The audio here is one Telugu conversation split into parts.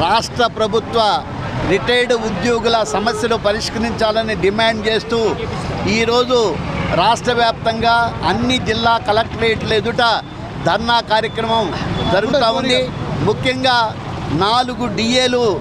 రాష్ట్ర ప్రభుత్వ రిటైర్డ్ ఉద్యోగుల సమస్యలు పరిష్కరించాలని డిమాండ్ చేస్తూ ఈరోజు రాష్ట్ర వ్యాప్తంగా అన్ని జిల్లా కలెక్టరేట్ల ఎదుట ధర్నా కార్యక్రమం జరుగుతూ ఉంది. ముఖ్యంగా నాలుగు డిఏలు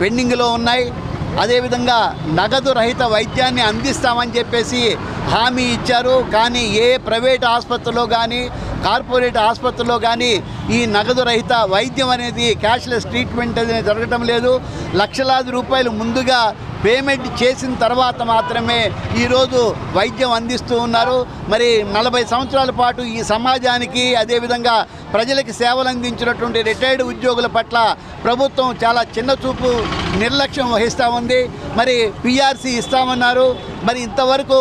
పెండింగ్లో ఉన్నాయి. అదేవిధంగా నగదు రహిత వైద్యాన్ని అందిస్తామని చెప్పేసి హామీ ఇచ్చారు. కానీ ఏ ప్రైవేట్ ఆసుపత్రిలో కానీ కార్పొరేట్ ఆసుపత్రిలో కానీ ఈ నగదు రహిత వైద్యం అనేది క్యాష్లెస్ ట్రీట్మెంట్ అనేది జరగటం లేదు. లక్షలాది రూపాయలు ముందుగా పేమెంట్ చేసిన తర్వాత మాత్రమే ఈరోజు వైద్యం అందిస్తూ ఉన్నారు. మరి నలభై సంవత్సరాల పాటు ఈ సమాజానికి అదేవిధంగా ప్రజలకు సేవలు అందించినటువంటి రిటైర్డ్ ఉద్యోగుల పట్ల ప్రభుత్వం చాలా చిన్న చూపు నిర్లక్ష్యం వహిస్తూ ఉంది. మరి పిఆర్సీ ఇస్తామన్నారు. మరి ఇంతవరకు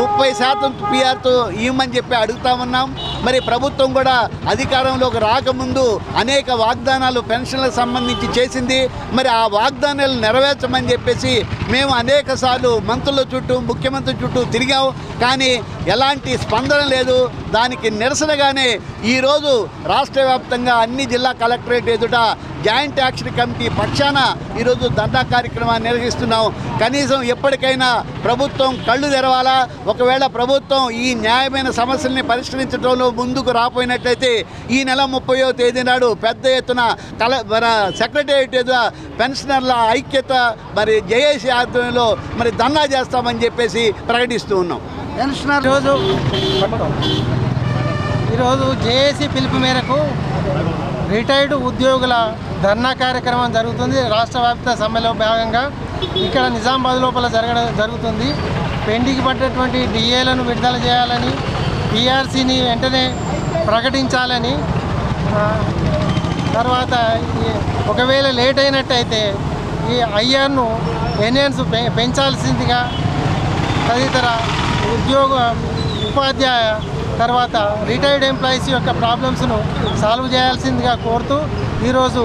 ముప్పై శాతం పిఆర్తో ఇవ్వమని చెప్పి అడుగుతా ఉన్నాం. మరి ప్రభుత్వం కూడా అధికారంలోకి రాకముందు అనేక వాగ్దానాలు పెన్షన్లకు సంబంధించి చేసింది. మరి ఆ వాగ్దానాలు నెరవేర్చమని చెప్పేసి మేము అనేక సార్లు మంత్రుల చుట్టూ ముఖ్యమంత్రి చుట్టూ తిరిగాం. కానీ ఎలాంటి స్పందన లేదు. దానికి నిరసనగానే ఈరోజు రాష్ట్ర వ్యాప్తంగా అన్ని జిల్లా కలెక్టరేట్ ఎదుట జాయింట్ యాక్షన్ కమిటీ పక్షాన ఈరోజు దండా కార్యక్రమాన్ని నిర్వహిస్తున్నాం. కనీసం ఎప్పటికైనా ప్రభుత్వం కళ్ళు తెరవాలా? ఒకవేళ ప్రభుత్వం ఈ న్యాయమైన సమస్యల్ని పరిష్కరించడంలో ముందుకు రాపోయినట్లయితే ఈ నెల ముప్పయో తేదీ నాడు పెద్ద ఎత్తున కల మన సెక్రటేరియట్ ఎదుట పెన్షనర్ల ఐక్యత మరి జేఏసీ ఆధ్వర్యంలో మరి ధర్నా చేస్తామని చెప్పేసి ప్రకటిస్తూ ఉన్నాం. పెన్షనర్ రోజు ఈరోజు జేఏసీ పిలుపు మేరకు రిటైర్డ్ ఉద్యోగుల ధర్నా కార్యక్రమం జరుగుతుంది. రాష్ట్ర వ్యాప్త సమ్మెలో భాగంగా ఇక్కడ నిజామాబాద్ లోపల జరగడం జరుగుతుంది. పెండింగ్ పడ్డటువంటి డిఏలను విడుదల చేయాలని టీఆర్సీని వెంటనే ప్రకటించాలని తర్వాత ఈ- ఒకవేళ లేట్ అయినట్టయితే ఈ ఐఆర్ను ఎన్ఎన్స్ పెంచాల్సిందిగా తదితర ఉద్యోగ ఉపాధ్యాయ తర్వాత రిటైర్డ్ ఎంప్లాయీస్ యొక్క ప్రాబ్లమ్స్ను సాల్వ్ చేయాల్సిందిగా కోరుతూ ఈరోజు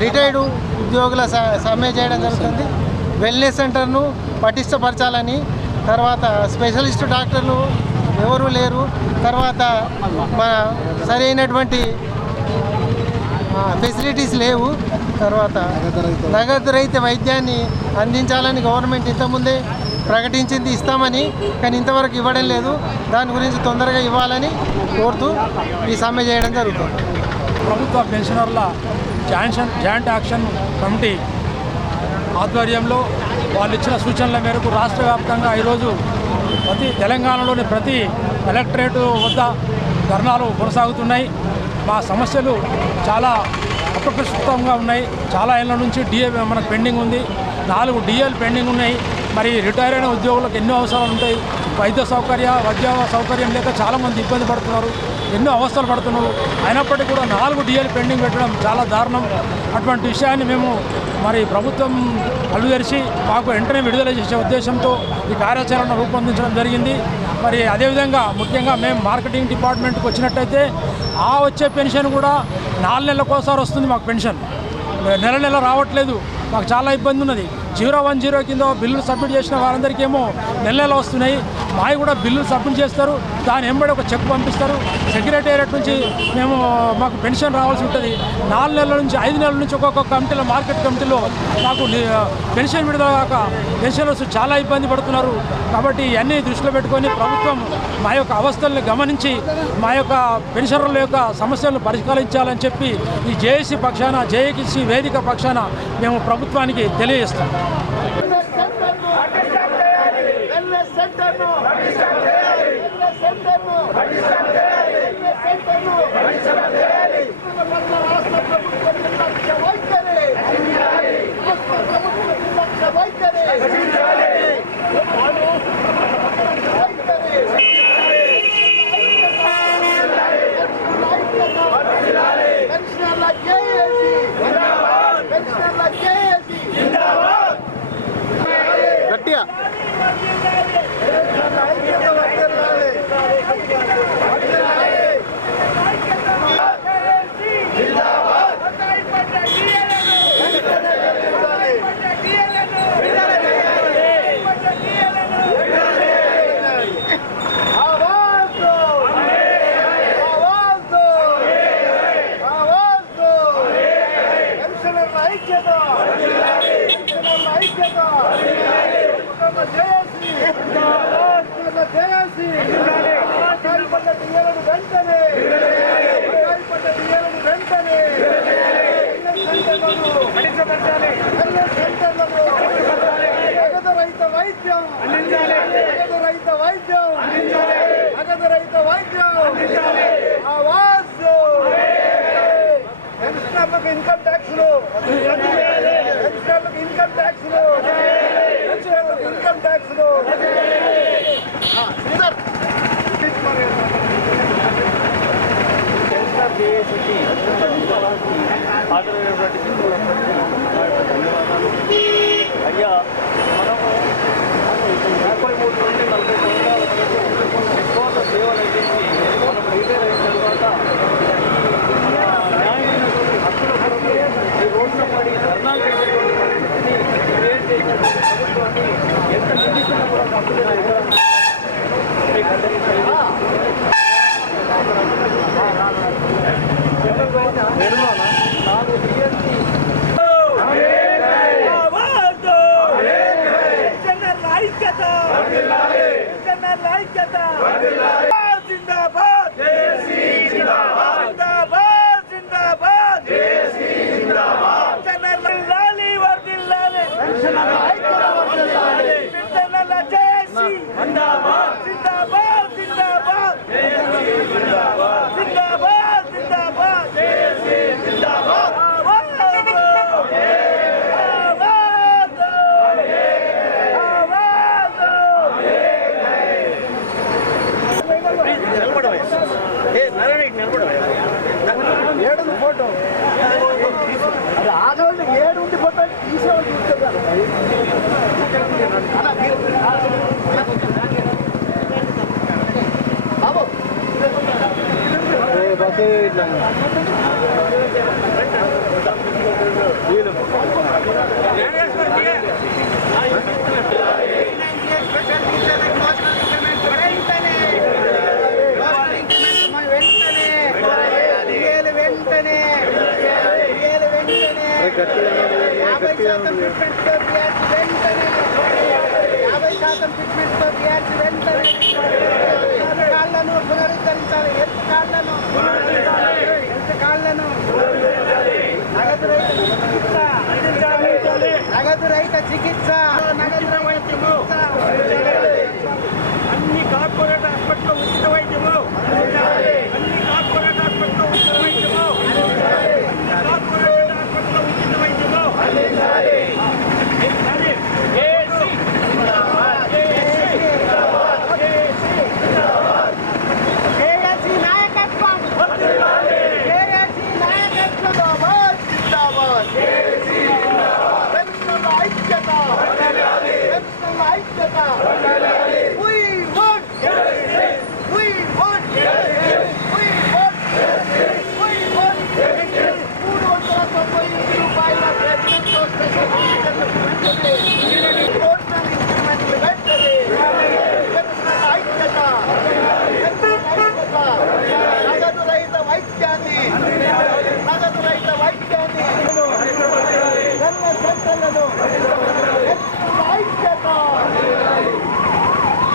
రిటైర్డ్ ఉద్యోగుల స- సమ్మె చేయడం జరుగుతుంది. వెల్నెస్ సెంటర్ను పటిష్టపరచాలని తర్వాత స్పెషలిస్ట్ డాక్టర్లు ఎవరు లేరు. తర్వాత మన సరైనటువంటి ఫెసిలిటీస్ లేవు. తర్వాత నగదు రహిత వైద్యాన్ని అందించాలని గవర్నమెంట్ ఇంతకుముందే ప్రకటించింది ఇస్తామని కానీ ఇంతవరకు ఇవ్వడం లేదు. దాని గురించి తొందరగా ఇవ్వాలని కోరుతూ ఈ సమ్మె చేయడం జరుగుతుంది. ప్రభుత్వ పెన్షనర్ల జాన్షన్ జాయింట్ యాక్షన్ కమిటీ ఆధ్వర్యంలో వాళ్ళు ఇచ్చిన సూచనల మేరకు రాష్ట్ర వ్యాప్తంగా ఈరోజు ప్రతి తెలంగాణలోని ప్రతి కలెక్టరేట్ వద్ద ధర్నాలు కొనసాగుతున్నాయి. మా సమస్యలు చాలా అప్రకృష్టంగా ఉన్నాయి. చాలా ఏళ్ళ నుంచి డిఏ మనకు పెండింగ్ ఉంది. నాలుగు డిఏలు పెండింగ్ ఉన్నాయి. మరి రిటైర్ అయిన ఉద్యోగులకు ఎన్నో అవసరాలు ఉంటాయి. వైద్య సౌకర్య వైద్య సౌకర్యం లేక చాలామంది ఇబ్బంది పడుతున్నారు. ఎన్నో అవస్థలు పడుతున్నారు అయినప్పటికీ కూడా నాలుగు డిఏలు పెండింగ్ పెట్టడం చాలా దారుణం. అటువంటి విషయాన్ని మేము మరి ప్రభుత్వం అలుదరిచి మాకు వెంటనే విడుదల చేసే ఉద్దేశంతో ఈ కార్యాచరణ రూపొందించడం జరిగింది. మరి అదేవిధంగా ముఖ్యంగా మేము మార్కెటింగ్ డిపార్ట్మెంట్కి వచ్చినట్టయితే ఆ వచ్చే పెన్షన్ కూడా నాలుగు నెలలకోసారి వస్తుంది మాకు పెన్షన్. నెల నెల రావట్లేదు. మాకు చాలా ఇబ్బంది ఉన్నది. జీరో వన్ జీరో కింద బిల్లులు సబ్మిట్ చేసిన వారందరికీ ఏమో నెల నెల వస్తున్నాయి. మావి కూడా బిల్లులు సబ్మిట్ చేస్తారు. దాని వెంబడి ఒక చెక్ పంపిస్తారు. సెక్రటేరియట్ నుంచి మేము మాకు పెన్షన్ రావాల్సి ఉంటుంది. నాలుగు నెలల నుంచి ఐదు నెలల నుంచి ఒక్కొక్క కమిటీలో మార్కెట్ కమిటీలో మాకు పెన్షన్ విడుదల కాక పెన్షనర్స్ చాలా ఇబ్బంది పడుతున్నారు. కాబట్టి ఇవన్నీ దృష్టిలో పెట్టుకొని ప్రభుత్వం మా యొక్క అవస్థల్ని గమనించి మా యొక్క పెన్షనర్ల యొక్క సమస్యలను పరిష్కరించాలని చెప్పి ఈ జేఏసీ పక్షాన జేఏసీ వేదిక పక్షాన మేము ప్రభుత్వానికి తెలియజేస్తాం. గట్టిగా వైద్యం నగదు రహిత వైద్యం. నగదు రహిత వైద్యం. ఆవాస్. పెన్షనర్లకు ఇన్కమ్ ట్యాక్స్లు. పెన్షనర్లకు ఇన్కమ్ ట్యాక్స్లు. పెన్షనర్లకు ఇన్కమ్ ట్యాక్స్లు. అయ్యా వెంటనే యాభై శాతం ఫిట్మెంట్తో బీఆర్సీ వెంటనే యాభై శాతం ఫిట్మెంట్తో బీఆర్సీ వెంటనే పునరుద్ధరించాలి. హెల్త్ హెల్త్ కాళ్ళను నగదు రహిత చికిత్స. నగదు రహిత చికిత్స. నగదు రహిత